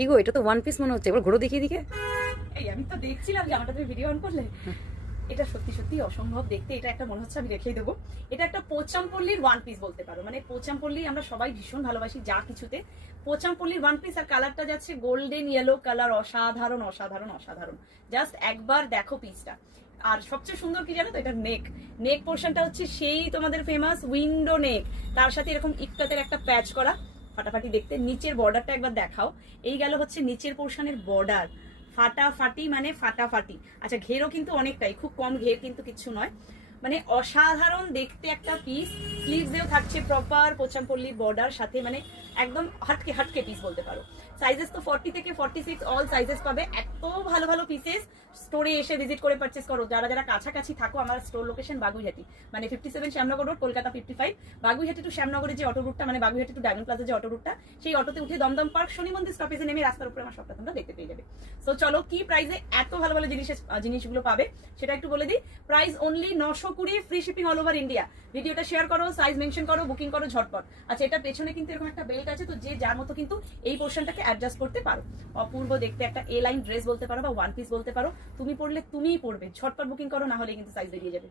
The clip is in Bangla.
কি গো, এটা তো ওয়ান পিস মনে হচ্ছে, এবার ঘোরো দেখিয়ে দিকে। এই আমি তো দেখছিলাম যে আমারটা তুমি ভিডিও অন করলে। এটা সত্যি সত্যি অসম্ভব দেখতে। এটা একটা মনে হচ্ছে আমি রেখেই দেবো। এটা একটা পোচামপল্লির ওয়ান পিস বলতে পারো। মানে পোচামপল্লি আমরা সবাই ভীষণ ভালোবাসি যা কিছুতে। পোচামপল্লির ওয়ান পিস, আর কালারটা যাচ্ছে গোল্ডেন ইয়েলো কালার। অসাধারণ অসাধারণ অসাধারণ। জাস্ট একবার দেখো পিসটা। আর সবচেয়ে সুন্দর কি জানো তো, এটা নেক নেক পোর্শনটা হচ্ছে সেই তোমাদের ফেমাস উইন্ডো নেক, তার সাথে এরকম ইক্কাতের একটা প্যাচ করা, ফাটাফাটি দেখতে। নিচের বর্ডারটা একবার দেখাও। এই গেল হচ্ছে নিচের পোর্শনের বর্ডার, ফাটাফাটি মানে ফাটাফাটি। আচ্ছা, ঘেরও কিন্তু অনেকটাই, খুব কম ঘের কিন্তু কিচ্ছু নয়। মানে অসাধারণ দেখতে একটা পিস। স্লিভসেও থাকছে প্রপার পোচামপল্লির বর্ডার সাথে, মানে একদম হাটকে হাটকে পিস বলতে পারো। সাইজেস তো 40 থেকে 46 অল সাইজেস পাবে। এত ভালো ভালো পিসেস স্টোরে এসে ভিজিট করে পারচেস করো। যারা যারা কাছাকাছি থাকো, আমার স্টোর লোকেশন বাগুইহাটি, মানে 57 শ্যামনগর রোড, কলকাতা 55। বাগুইহাটি টু শ্যামনগরের যে অটো রুটটা, মানে বাগুইহাটি টু ডায়মন্ড প্লাজা যে অটো রুটটা, সেই অটোতে উঠে দমদম পার্ক শনি মন্দির স্টপেজে নেমে রাস্তার উপরে আমার সবটা তোমরা দেখতে পেয়ে যাবে। সো চলো, কি প্রাইসে এত ভালো ভালো জিনিসগুলো পাবে সেটা একটু বলে দিই। Price only 920, free shipping all over India. ভিডিওটা শেয়ার করো, সাইজ মেনশন করো, বুকিং করো ঝটপট। আচ্ছা, এটা পেছনে কিন্তু এরকম একটা বেল্ট আছে, তো যে যার মতো কিন্তু এই পোর্শনটাকে অ্যাডজাস্ট করতে পারো। অপূর্ব দেখতে একটা এ লাইন ড্রেস বলতে পারো বা ওয়ান পিস বলতে পারো। তুমি পরলে তুমিই পরবে। ঝটপট বুকিং করো, না হলে কিন্তু সাইজ বেরিয়ে যাবে।